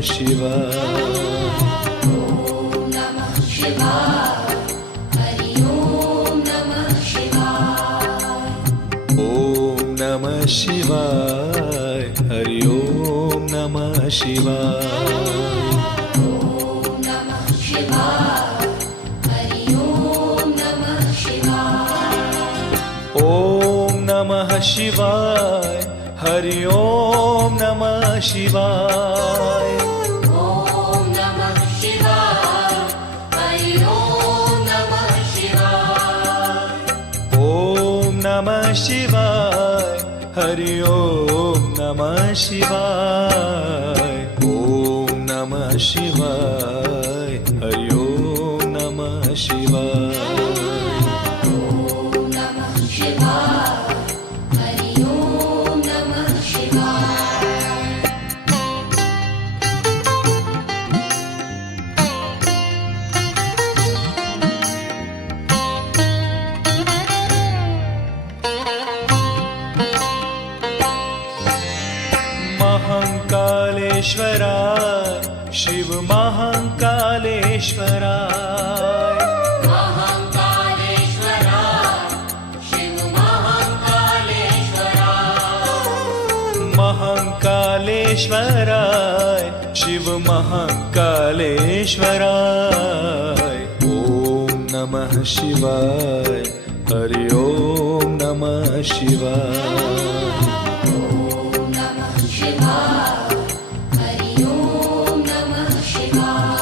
शिवाय। ॐ नमः शिवाय। हरि ॐ नमः शिवाय। ॐ नमः शिवाय। हरि ॐ नमः शिवाय। ॐ नमः शिवाय। हरि ॐ नमः शिवाय। ॐ नमः शिवाय। हरि ॐ नमः शिवाय। ॐ नमः शिवाय। हरि ॐ नमः शिवाय। ॐ नमः शिवाय। हरि ॐ नमः शिवाय। ॐ नमः शिवाय। हरि ॐ नमः शिवाय। ॐ नमः शिवाय। हरि ॐ नमः शिवाय। महाकालेश्वराय शिव महाकालेश्वराय। महाकालेश्वराय शिव महाकालेश्वराय। महाकालेश्वराय शिव महाकालेश्वराय। ॐ नमः शिवाय। हरि ॐ नमः शिवाय। ॐ नमः शिवाय। हरि ॐ नमः शिवाय।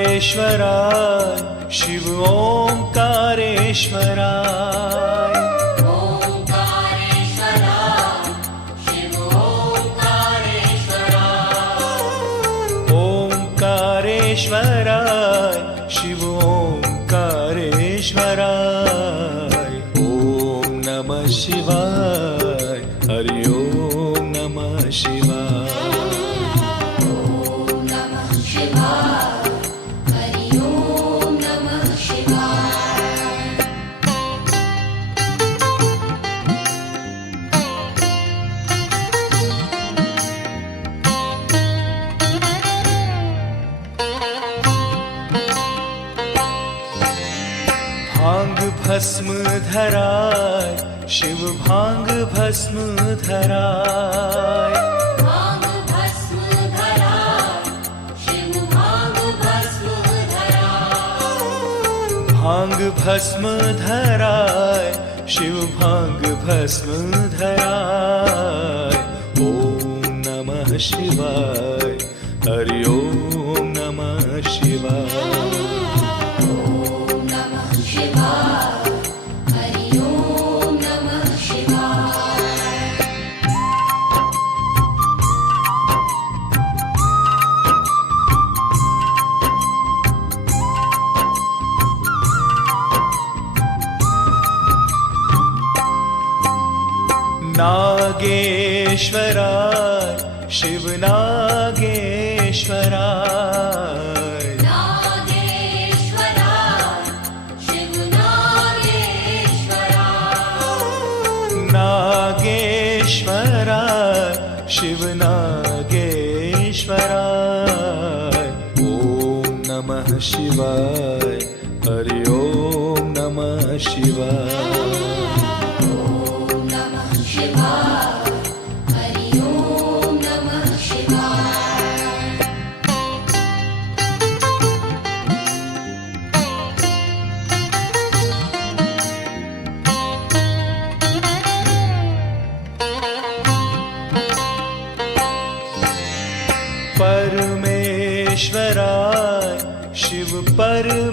ओंकारेश्वराय शिव ओंकारेश्वराय। ओंकारेश्वराय शिव ओंकारेश्वराय। ओंकारेश्वराय शिव ओंकारेश्वराय। ॐ नमः शिवाय। हरि ॐ नमः शिवाय। ॐ नमः शिवाय। हरि ॐ नमः शिवाय। भांग भस्म धराय शिव भांग भस्म धराय। भांग भस्म धराय शिव भांग भस्म धराय। भांग भस्म धराय शिव भांग भस्म धराय। ॐ नमः शिवाय। हरि ॐ नमः शिवाय। ॐ नमः शिवाय। हरि ॐ नमः शिवाय। नागेश्वराय शिव नागेश्वराय। नागेश्वराय शिव नागेश्वराय। नागेश्वराय शिव नागेश्वराय। ॐ नमः शिवाय। हरि ॐ नमः शिवाय। ॐ नमः शिवाय। हरि ॐ नमः शिवाय। परमेश्वराय शिव परमेश्वराय।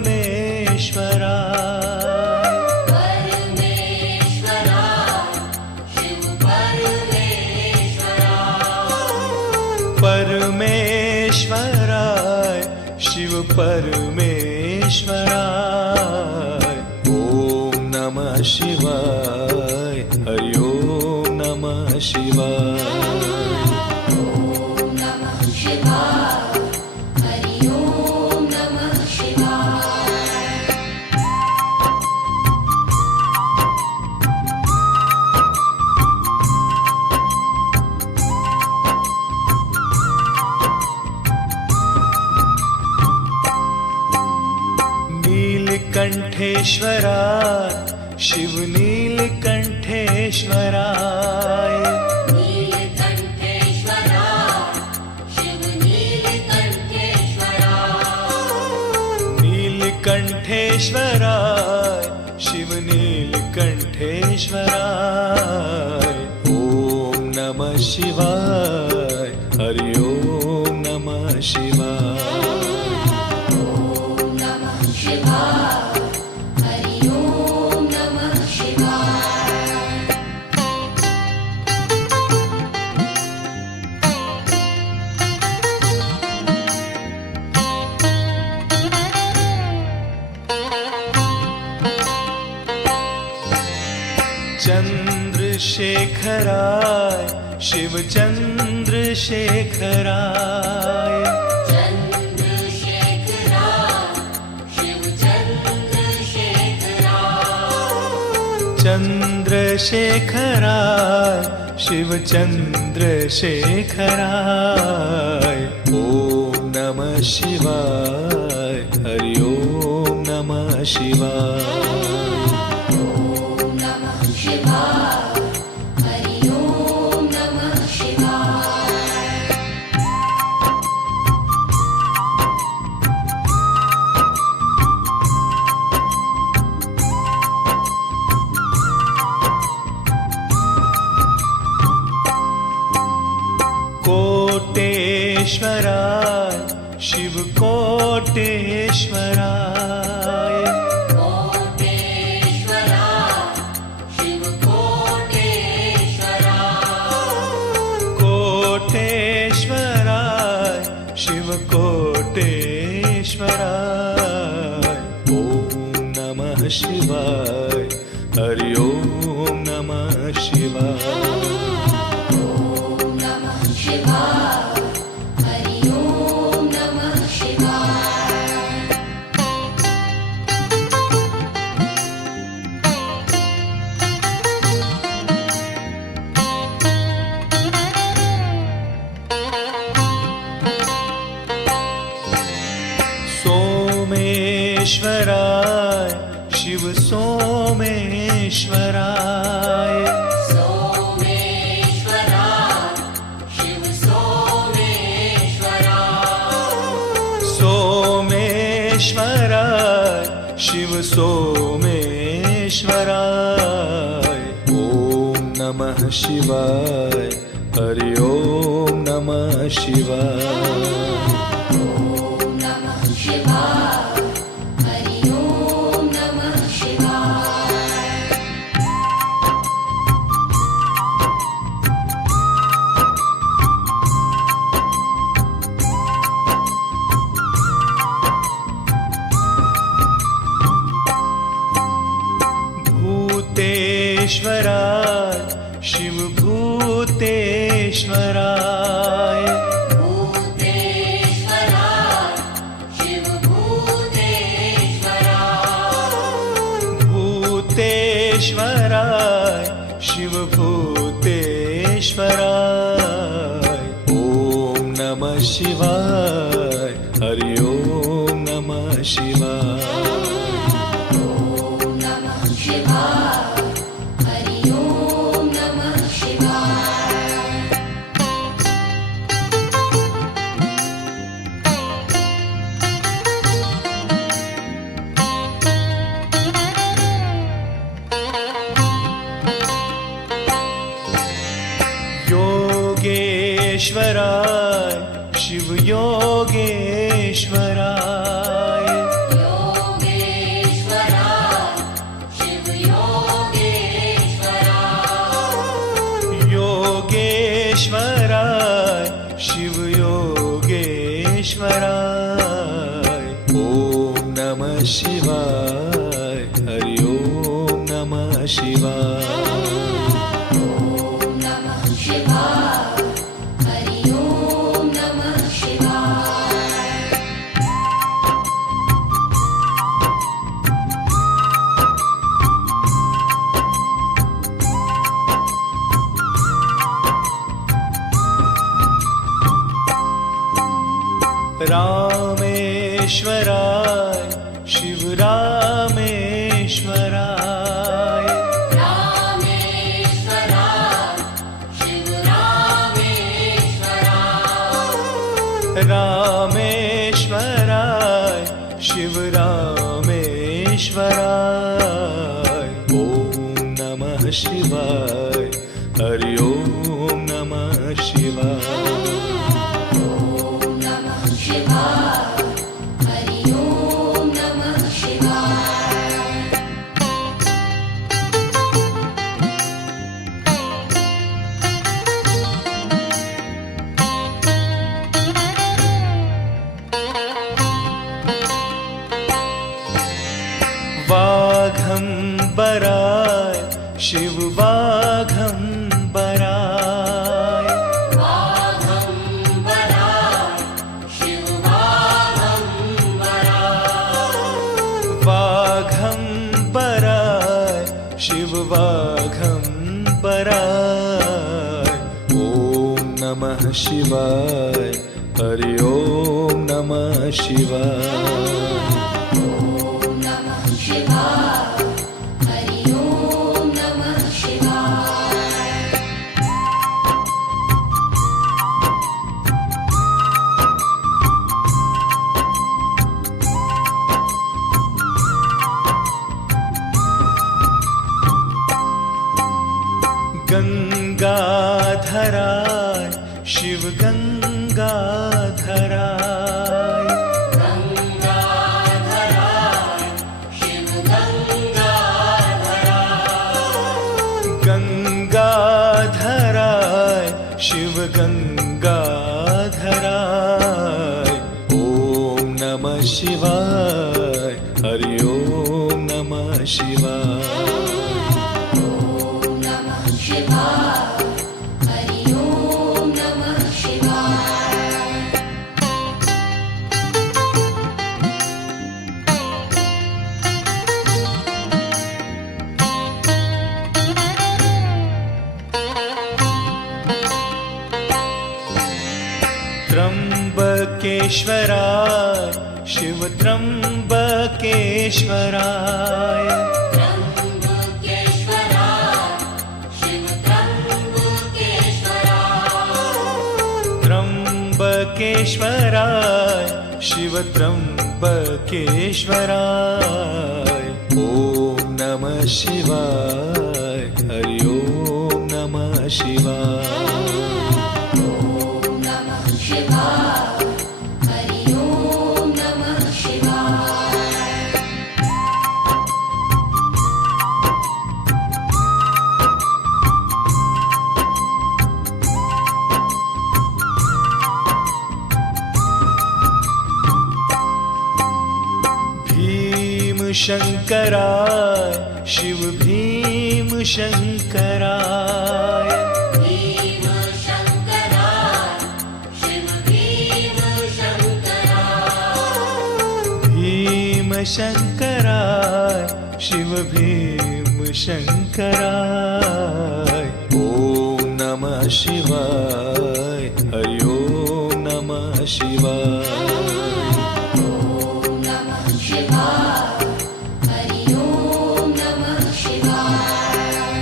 परमेश्वराय शिव परमेश्वराय। परमेश्वराय शिव परमेश्वराय। ॐ नमः शिवाय। हरि ॐ नमः शिवाय। ॐ नमः नीलकंठेश्वराय शिव नीलकंठेश्वराय नीलकंठेश्वराय शिव नीलकंठेश्वराय ॐ नमः शिवाय हरि ओम नमः शिवाय ॐ नमः शिवाय हरि ओम नमः शिवाय चंद्रशेखराय शिव चंद्रशेखराय चंद्रशेखराय शिव चंद्रशेखराय ॐ नमः शिवाय हरि ओम नमः शिवाय ॐ नमः शिवाय हरि ओम नमः शिवाय कोटेश्वराय शिव कोटेश्वराय कोटेश्वराय शिव कोटेश्वराय ॐ नमः शिवाय हरि ओम नमः शिवाय ॐ नमः शिवाय हरि ओम नमः शिवाय सोमेश्वराय शिव सोमेश्वराय सोमेश्वराय शिव सोमेश्वराय ॐ नमः शिवाय हरि ओम नमः शिवाय ॐ नमः शिवाय हरि ओम नमः शिवाय भूतेश्वराय शिव भूतेश्वराय भूतेश्वराय शिव भूतेश्वराय ॐ नमः शिवाय हरि ओम नमः शिवाय ॐ नमः शिवाय हरि ओम नमः शिवाय योगेश्वराय शिव योगेश्वराय योगेश्वराय शिव योगेश्वराय ॐ नमः शिवाय हरि ओम नमः शिवाय ॐ नमः शिवाय हरि ओम नमः शिवाय रामेश्वराय शिव रामेश्वराय रामेश्वराय शिव रामेश्वराय रामेश्वराय शिव रामेश्वराय ॐ नमः शिवाय हरि ॐ नमः शिवाय ॐ नमः शिवाय हरि ॐ नमः शिवाय वाघम्बराय शिव वाघम्बराय वाघम्बराय शिव वाघम्बराय वाघम्बराय शिव वाघम्बराय ॐ नमः शिवाय हरि ॐ नमः शिवाय ॐ नमः शिवाय हरि ॐ नमः शिवाय गंगाधराय शिव गंगाधराय गंगाधराय शिव गंगाधराय गंगाधराय शिव गंगाधराय ॐ नमः शिवाय हरि ॐ नमः शिवाय ॐ नमः शिवाय हरि ॐ नमः शिवाय त्र्यंबकेश्वराय शिव त्र्यंबकेश्वराय त्र्यंबकेश्वराय शिव त्र्यंबकेश्वराय त्र्यंबकेश्वराय शिव त्र्यंबकेश्वराय ॐ नमः शिवाय हरि ॐ नमः शिवाय ॐ नमः शिवाय हरि ॐ नमः शिवाय भीमशंकराय शिव भीमशंकराय भीमशंकराय शिव भीमशंकराय भीमशंकराय शिव भीमशंकराय ॐ नमः शिवाय हरि ॐ नमः शिवाय ॐ नमः शिवाय हरि ॐ नमः शिवाय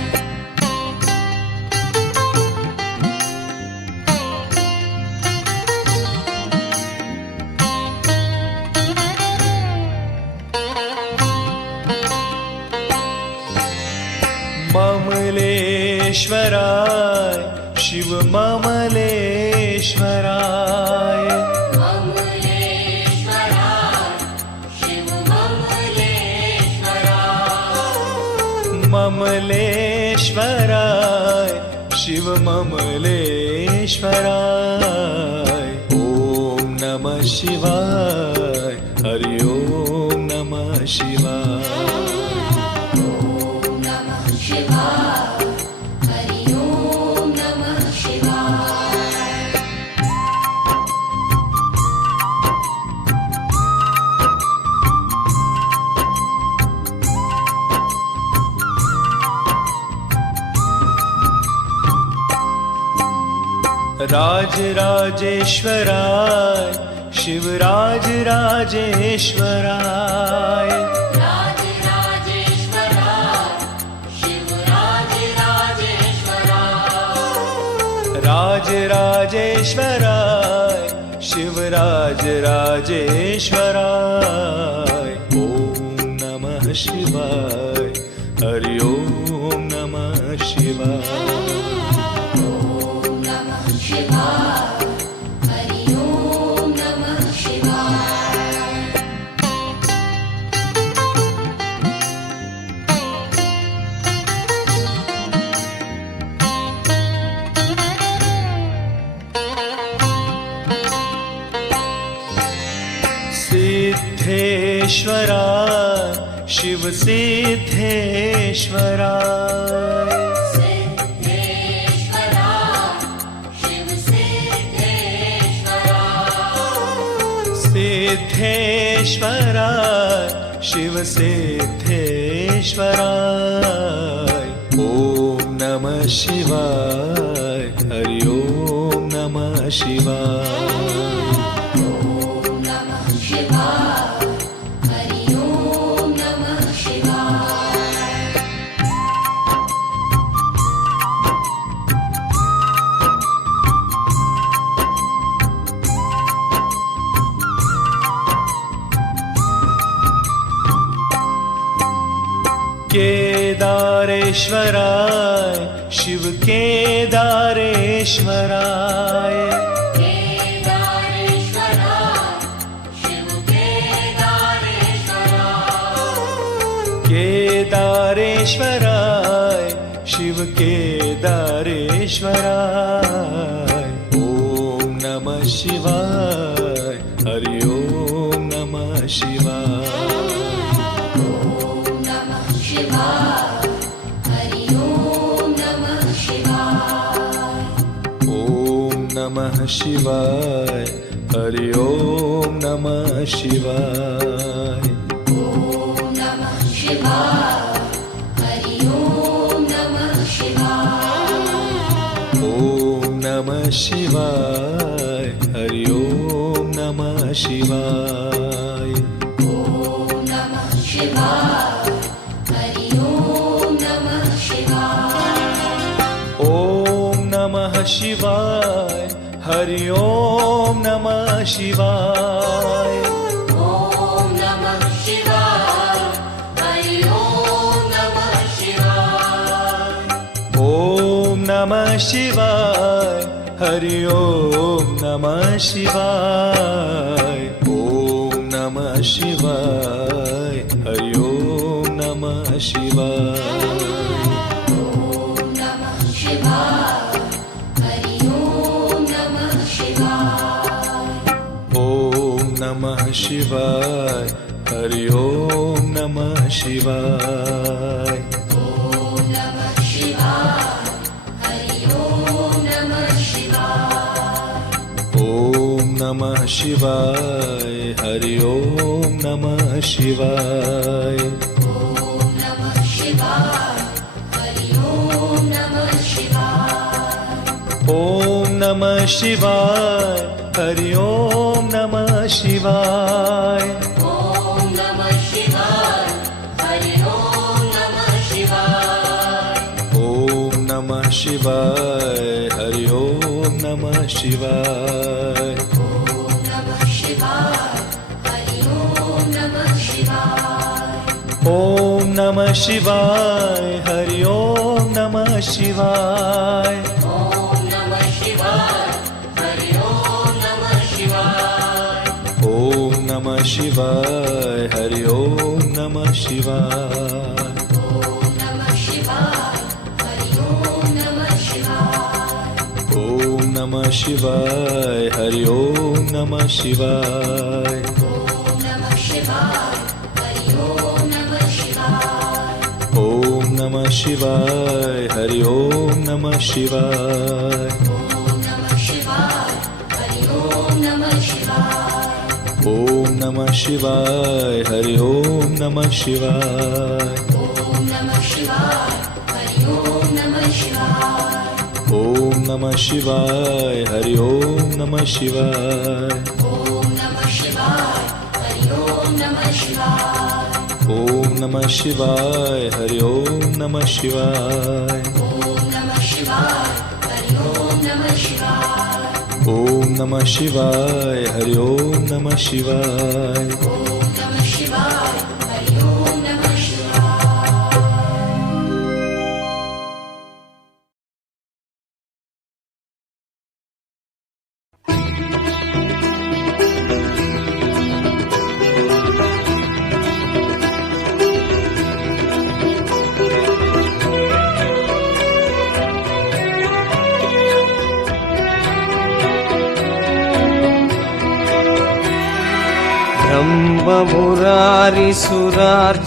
ममलेश्वराय शिव ममलेश्वराय ममलेश्वराय शिव ममलेश्वराय ममलेश्वराय शिव ममलेश्वराय ॐ नमः शिवाय हरि ॐ नमः शिवाय ॐ नमः शिवाय हरि ॐ नमः शिवाय राजराजेश्वराय शिवराज राजेश्वराय राजराजेश्वराय शिवराज राजेश्वराय ओम नमः शिवाय हरि ओम नमः शिवाय ॐ नमः शिवाय हरि ॐ नमः शिवाय सिद्धेश्वराय शिव सिद्धेश्वराय सिद्धेश्वराय शिव सिद्धेश्वराय ओम नमः शिवाय हरि ओम नमः शिवाय ॐ नमः शिवाय हरि ॐ नमः शिवाय केदारेश्वराय शिव केदारेश्वराय केदारेश्वराय शिव केदारेश्वराय ओम नमः शिवाय हरि ओम नमः शिवाय ॐ नमः शिवाय हरि ॐ नमः शिवाय ओम नमः शिवाय हरि ओम नमः शिवाय ॐ नमः शिवाय हरि ॐ नमः शिवाय ओम नमः शिवाय हरि ओम नमः शिवाय ॐ नमः शिवाय हरि ॐ नमः शिवाय ओम नमः शिवाय हरि ओम नमः शिवाय ॐ नमः शिवाय हरि ॐ नमः शिवाय ओम नमः शिवाय हरि ओम नमः शिवाय ओम नमः शिवाय हरि ओम नमः शिवाय ॐ नमः शिवाय हरि ॐ नमः शिवाय ओम नमः शिवाय हरि ओम नमः शिवाय ॐ नमः शिवाय हरि ॐ नमः शिवाय ओम नमः शिवाय हरि ओम नमः शिवाय ॐ नमः शिवाय हरि ॐ नमः शिवाय ओम नमः शिवाय हरि ओम नमः शिवाय ॐ नमः शिवाय हरि ॐ नमः शिवाय ओम नमः शिवाय हरि ओम नमः शिवाय ॐ नमः शिवाय हरि ॐ नमः शिवाय ओम नमः शिवाय हरि ओम नमः शिवाय ॐ नमः शिवाय हरि ॐ नमः शिवाय ओम नमः शिवाय हरि ओम नमः शिवाय ॐ नमः शिवाय हरि ॐ नमः शिवाय ओम नमः शिवाय हरि ओम नमः शिवाय ओम नमः शिवाय हरि ओम नमः शिवाय ॐ नमः शिवाय हरि ॐ नमः शिवाय ॐ नमः शिवाय हरि ॐ नमः शिवाय ॐ नमः शिवाय हरि ॐ नमः शिवाय ॐ नमः शिवाय हरि ॐ नमः शिवाय ॐ नमः शिवाय हरि ॐ नमः शिवाय ॐ नमः शिवाय हरि ॐ नमः शिवाय ॐ नमः शिवाय हरि ॐ नमः शिवाय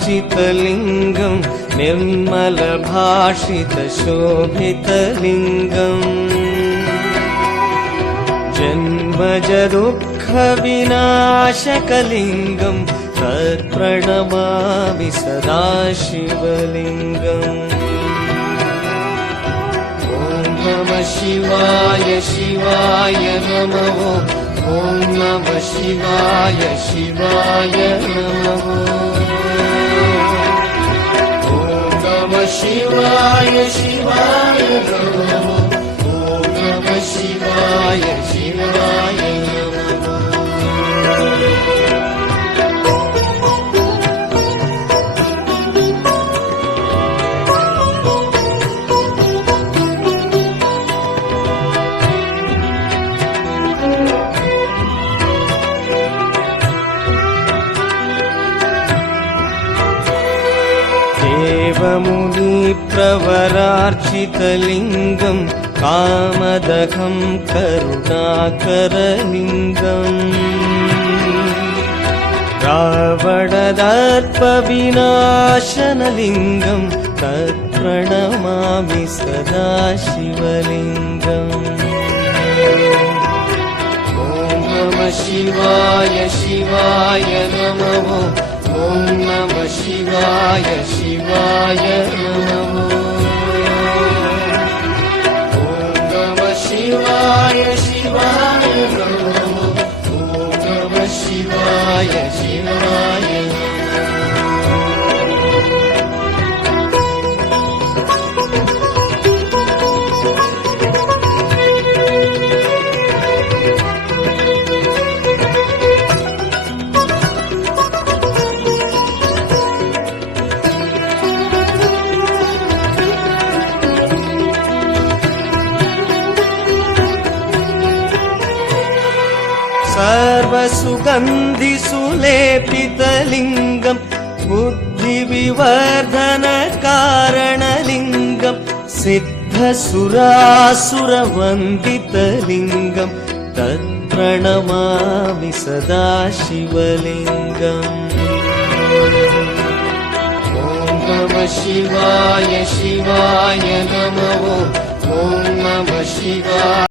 ब्रह्ममुरारिसुरार्चितलिङ्गं निर्मलभाषितशोभितलिङ्गम् जन्मजदुःखविनाशकलिङ्गं तत्प्रणमामि सदा शिवलिङ्गम् ॐ नमः शिवाय शिवाय नमः ॐ नमः शिवाय शिवाय नमः ॐ नमः शिवाय शिवाय नमः ॐ नमः शिवाय शिवाय नमः देवमुनिप्रवरार्चितलिङ्गं कामदघं करुणाकरलिङ्गम् रावणदर्पविनाशनलिङ्गं तत्प्रणमामि सदा शिवलिङ्गम् ॐ नमः शिवाय शिवाय नमः ॐ नमः शिवाय शिवाय नमः ॐ नमः शिवाय शिवाय नमः ॐ नमः शिवाय शिवाय नमः सर्वसुगन्धिसुलेपितलिङ्गं बुद्धिविवर्धनकारणलिङ्गं सिद्धसुरासुरवन्दितलिङ्गं तत्प्रणमामि सदा शिवलिङ्गम् ॐ नमः शिवाय शिवाय नमः ॐ नमः शिवाय